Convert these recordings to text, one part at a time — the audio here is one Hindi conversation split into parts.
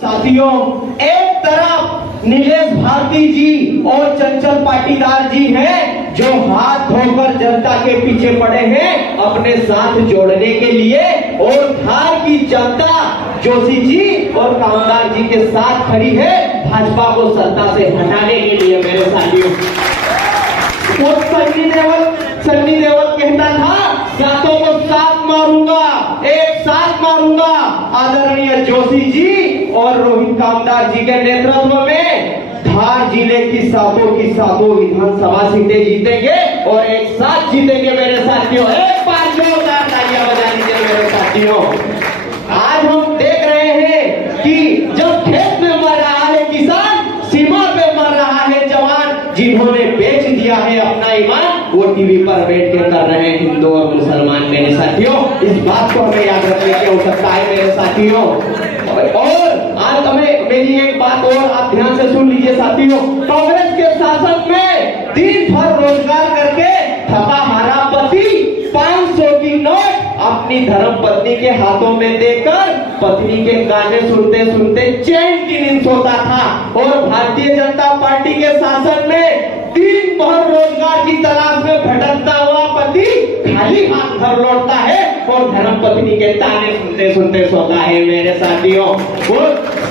साथियों, एक तरफ नीलेश भारती जी और चंचल पाटीदार जी हैं जो हाथ धोकर जनता के पीछे पड़े हैं अपने साथ जोड़ने के लिए, और धार की जनता जोशी जी और कामदार जी के साथ खड़ी है भाजपा को सत्ता से हटाने के लिए। मेरे साथियों, तो सन्नी देओल कहता था सातों को साथ मारूंगा, एक साथ मारूंगा। आदरणीय जोशी जी और रोहित कामदार जी के नेतृत्व में धार जिले की सातों विधानसभा सीटें जीतेंगे और एक साथ जीतेंगे। मेरे साथियों, एक बार जोरदार तालियां बजा दीजिए। मेरे साथियों, आज हम देख रहे हैं कि जब खेत में मर रहा है किसान, सीमा पे मर रहा है जवान, जिन्होंने बेच दिया है अपना ईमान, वो टीवी पर बैठ के कर रहे हैं हिंदू और मुसलमान। मेरे साथियों, इस बात को हमें याद रखने की आवश्यकता है। मेरे साथियों, और आज हमें मेरी एक बात और आप ध्यान से सुन लीजिए साथियों। कांग्रेस के शासन में दिन भर रोजगार करके थका हारा पति 500 की नोट अपनी धर्म पत्नी के हाथों में देकर पत्नी के गाने सुनते सुनते चैन की नींद सोता था, और भारतीय जनता पार्टी के शासन में दिन भर रोजगार की तलाश में भटकता हुआ पति खाली हाथ घर लौटता है और धर्म पत्नी के ताने सुनते सुनते सोता है। मेरे साथियों, वो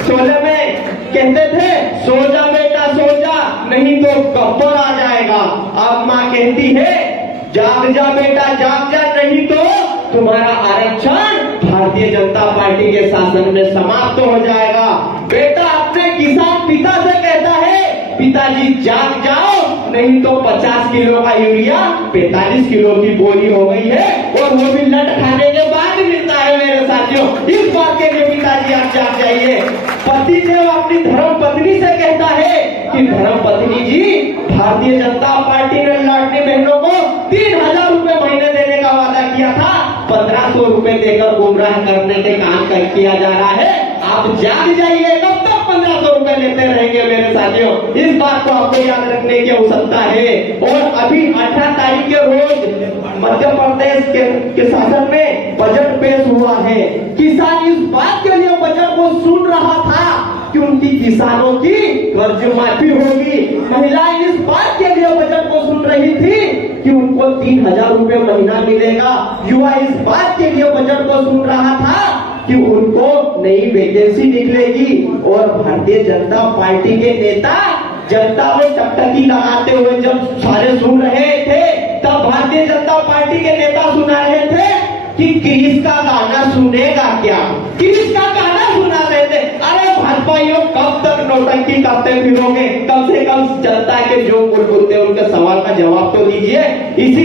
सोने में कहते थे सो जा बेटा सो जा, नहीं तो गब्बर आ जाएगा। अब माँ कहती है जाग जा बेटा जाग जा, नहीं तो तुम्हारा आरक्षण भारतीय जनता पार्टी के शासन में समाप्त हो जाएगा। बेटा अपने किसान पिता से कहता है पिताजी जाग जाओ, नहीं तो 50 किलो का यूरिया 45 किलो की बोरी हो गई है, और वो भी लट खाने के बाद मिलता है। मेरे साथियों, इस बात के लिए पिताजी आप जाग जाइए। पति जो अपनी धर्म पत्नी से कहता है कि धर्म पत्नी जी, भारतीय जनता पार्टी ने लाडली बहनों को 3000 रुपए महीने देने का वादा किया था, 1500 रुपए देकर गुमराह करने के काम किया जा रहा है। आप जाग जाइए, कब तक 1500 रुपए लेते रहेंगे। मेरे साथियों, इस बात को आपको याद रखने की आवश्यकता है। और अभी 18 तारीख के रोज मध्य प्रदेश के शासन में बजट पेश हुआ है। किसान इस बात के लिए बजट को सुन रहा था कि उनकी किसानों की कर्ज माफी होगी। महिलाएं इस बात के लिए बजट को सुन रही थी कि उनको 3000 रुपए महीना मिलेगा। युवा इस बात के लिए बजट को सुन रहा था कि उनको नई वैकेंसी निकलेगी। और भारतीय जनता पार्टी के नेता जनता को टकटकी लगाते हुए जब सारे सुन रहे थे, तब भारतीय जनता पार्टी के नेता सुना रहे थे कि क्रिस का गाना सुनेगा क्या, क्रिस का गाना सुना रहे थे। अरे भाजपाइयों, कब तक नौटंकी करते फिरोगे? कम से कम जनता के जो मुद्दे उनके सवाल का जवाब तो दीजिए। इसी